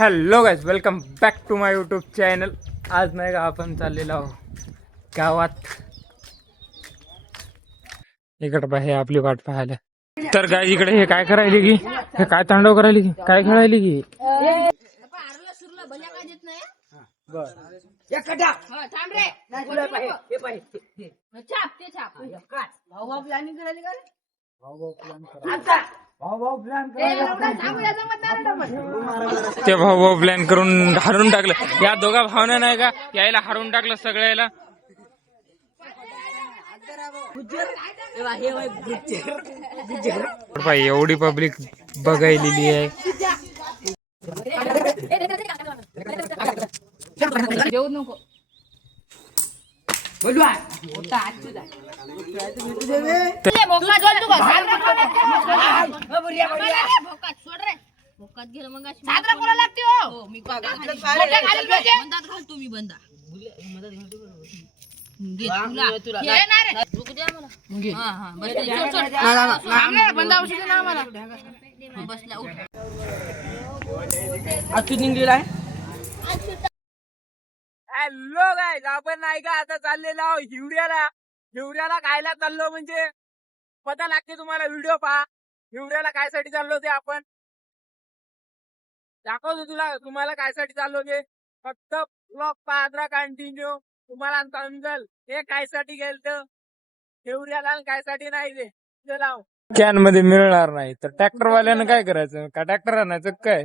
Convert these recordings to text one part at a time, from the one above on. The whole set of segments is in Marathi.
Hello guys, welcome back to my YouTube channel. आज नाही का आपण चाललेलो आहो गावात. इकडे पाहिजे आपली वाट पाहायला. तर गाईज इकडे हे काय करायले की, हे काय तांडव करायले की, काय खेळायले की. ते भाऊ प्लॅन करून हरून टाकलं. या दोघा भावना नाही का, यायला हरून टाकलं सगळ्याला. एवढी पब्लिक बघायलेली आहे. हॅलो गाईज, आपण नाही का आता चाललेलो आहोत हिवऱ्याला. हिवऱ्याला खायला चाललो म्हणजे पता लागते तुम्हाला. व्हिडिओ पहा. हिवऱ्याला कायसाठी चाललो ते आपण दाखवतो तुम्हाला कायसाठी चाललो ते. फक्त ब्लॉग पाहत कंटिन्यू, तुम्हाला समजल हे कायसाठी गेलत हिवऱ्याला आणि कायसाठी नाही. ते चला कॅन मध्ये मिळणार नाही तर ट्रॅक्टर वाल्यानं काय करायचं, का ट्रॅक्टर आणायचं काय.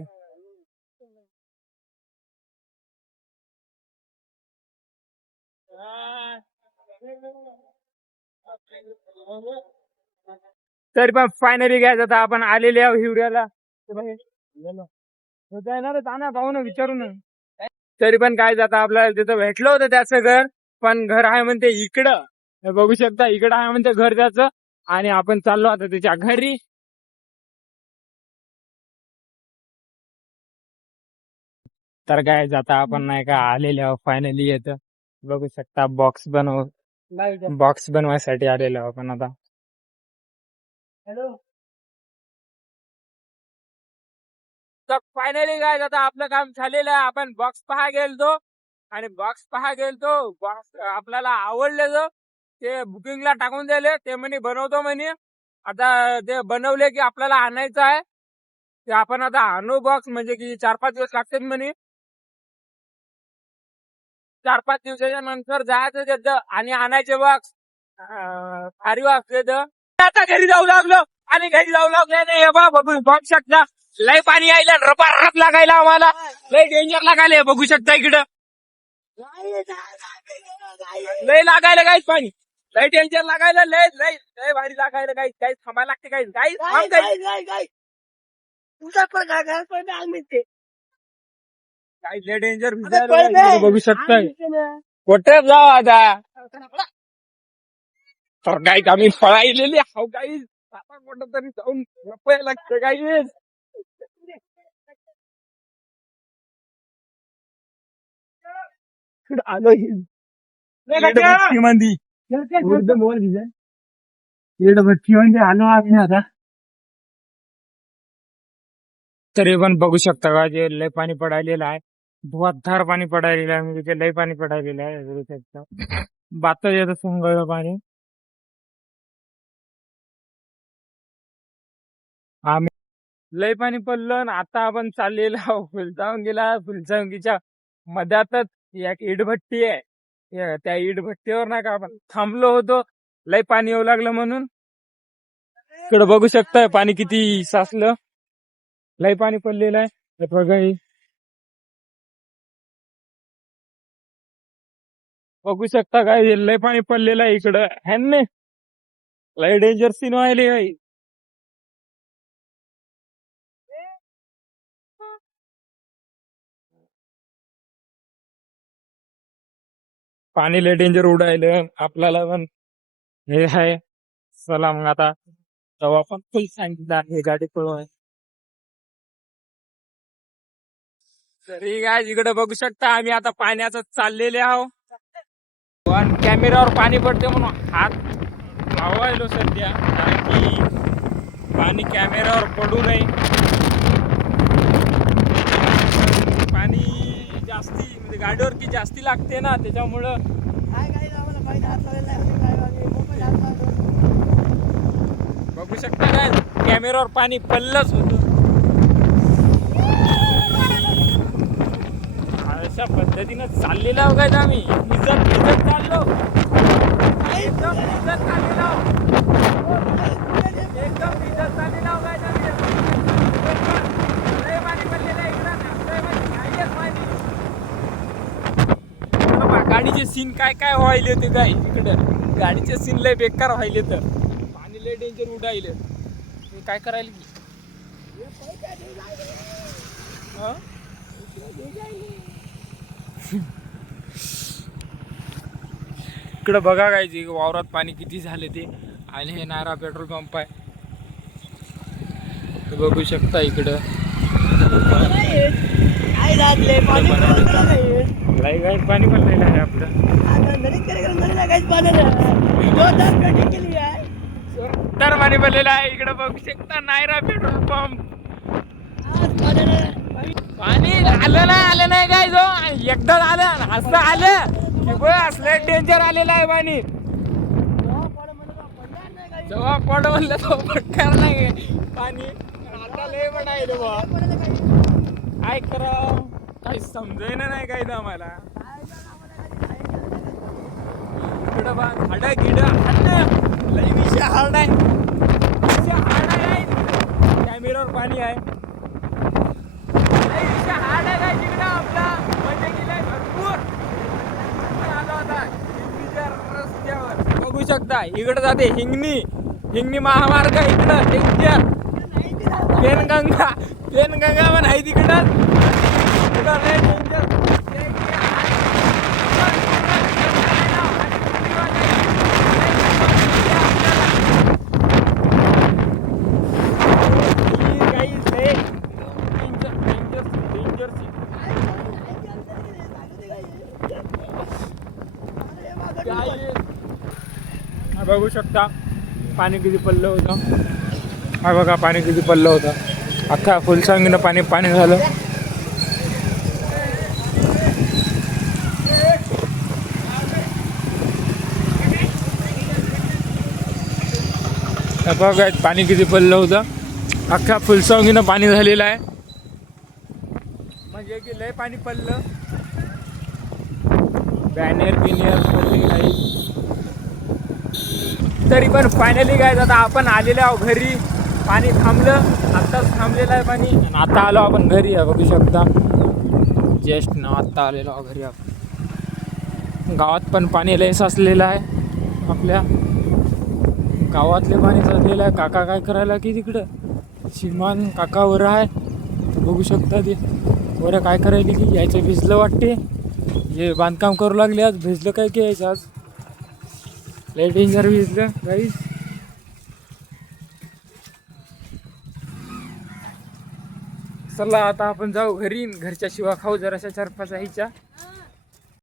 तरी पण फायनली घ्यायचं आता आपण आलेले आहो हिवऱ्याला. जाणार पाहू ना, विचारून. तरी पण काय जाता आपल्याला तिथं भेटलं होतं त्याचं घर, पण घर आहे म्हणते इकडं. बघू शकता इकडं आहे म्हणते घर त्याचं, आणि आपण चाललो आता त्याच्या घरी. तर काय जाता आपण नाही का आलेले आहो फायनली. येतं बघू शकता बॉक्स बनवायसाठी आलेलो आहो आपण आता. हॅलो. तर फायनली काय आता आपलं काम झालेलं आहे. आपण बॉक्स पहा गेलतो आणि बॉक्स आपल्याला आवडलेलं ते बुकिंगला टाकून दिले. ते म्हणे बनवतो म्हणे. आता ते बनवले की आपल्याला आणायचं आहे. ते आपण आता आणू बॉक्स, म्हणजे की 4-5 दिवस लागतात म्हणे. 4-5 दिवसाच्या नंतर जायचं तिथं आणि आणायचे बॉक्स. भारी बॉक्स तिथं. आता घरी जाऊ लागलो आणि घरी जाऊ लागले नाही बघू शकता. लय पाणी यायला, रपारप लागायला आम्हाला. लय डेंजर लागायला बघू शकता इकडं. लय लागायला काहीच पाणी, लय डेंजर लागायला, लय लय लय भारी लागायला. काही थांबायला लागते. काही लय डेंजर बघू शकताय. कुठे जाऊ आता. तर गाईज आम्ही पळायलेले हाव गाईज. आता कुठं तरी जाऊन लपायला लागतं गाईज. आलो भट्टी मध्ये आलो आम्ही आता. तरी पण बघू शकता का, जे लय पाणी पडायलेलं आहे. धुवाधार पाणी पडायलेलं आहे, म्हणजे ते लय पाणी पडायलेलं आहे. बघू शकता बात येतं सोंगळ पाणी. आम्ही लय पाणी पडलं. आता आपण चाललेलो आहोत फुलचावंगीला. फुलचावंगीच्या मध्यातच एक इटभट्टी आहे. त्या इटभट्टीवर नाही का आपण थांबलो होतो, लय पाणी येऊ लागलं म्हणून. इकडे बघू शकताय पाणी किती साचलं. लय पाणी पडलेलं आहे बघा. बघू शकता काय, लय पाणी पडलेलं आहे इकडं. ह्याने लय डेंजर सीन व्हायले. पाणी लय डेंजर उडायलं आपल्याला पण. हे आहे चला मग आता तेव्हा पण फुल सांगितलं आहे गाडी पळवाय. तरी काय इकडे बघू शकता आम्ही आता पाण्याचं चाललेले आहो. पण कॅमेऱ्यावर पाणी पडते म्हणून हात लावायलो सध्या, कारण की पाणी कॅमेऱ्यावर पडू नये. गाडीवरती जास्ती लागते ना त्याच्यामुळं बघू शकता काय कॅमेऱ्यावर पाणी पडलंच होतं. अशा पद्धतीनं चाललेला आहोत काय आम्ही भिजत भिजत चाललो एकदम भिजत चाललेलो आहोत. एकदम भिजत चाललेला आहोत काय आम्ही. लय पाणी पडलेलं आहे इकडं ना. लय पाणी. बाबा, गाडीचे सीन काय काय व्हायले होते काय इकडं. गाडीचे सीन लय बेकार व्हायले तर पाणी लय डेंजर उडायले. काय करायला की इकडं बघा काय जे वावरात पाणी किती झाले ते. आणि हे नारा पेट्रोल पंप आहे ते बघू शकता इकडं. पाणी पडलेलं आहे आपलं. तर पाणी पडलेलं आहे इकडं बघू शकता नायरा पेट्रोल पंप. पाणी आलं नाही काय जो एकदा आलं असं आलं की असलं डेंजर आलेलं आहे पाणी. जेव्हा पड म्हणलं तो पडणार नाही पाणी. आता लय पडायला बा काय करावं काही समजायला नाही काय आम्हाला. इकडं बा झाडं गिडं हाडं लय विषय हार्ड आहे. विषय हार्ड आहे कॅमेऱ्यावर पाणी आहे. लय विषय हार्ड आहे काय तिकडं आपला म्हणजे गेलाय भरपूर आला होता रस्त्यावर बघू शकता. इकडं जाते हिंगणी महामार्ग इकडं डेंजर. पेनगंगा पण आहे तिकडं. बघू शकता पाणी किती पडलं होतं. हा बघा पाणी किती पडलं होतं. अख्खा फुलसांगीनं पाणी पाणी झालं. बघा पाणी किती पडलं होतं. अख्ख्या फुलसांगीनं पाणी झालेलं आहे. म्हणजे की लय पाणी पडलं. बॅनर बिनियर तरी पण फायनली काय आता आपण आलेलो आहोत घरी. पाणी थांबलं आत्ताच थांबलेलं आहे पाणी. आणि आता आलो आपण घरी आहे बघू शकता. जस्ट ना आत्ता आलेलो आहोत घरी आपण. गावात पण पाणी लय साचलेलं आहे. आपल्या गावातले पाणी साचलेलं आहे. काका काय करायला की तिकडं श्रीमान काका वर आहे बघू शकता. ते वर काय करायला की यायचं भिजलं वाटते. हे बांधकाम करू लागले आज. भिजलं काय की यायचं आज लय डेंजर भिजलं गाईस. चला आता आपण जाऊ घरी. घरच्या शिवा खाऊ जराशा 4-5 आईच्या.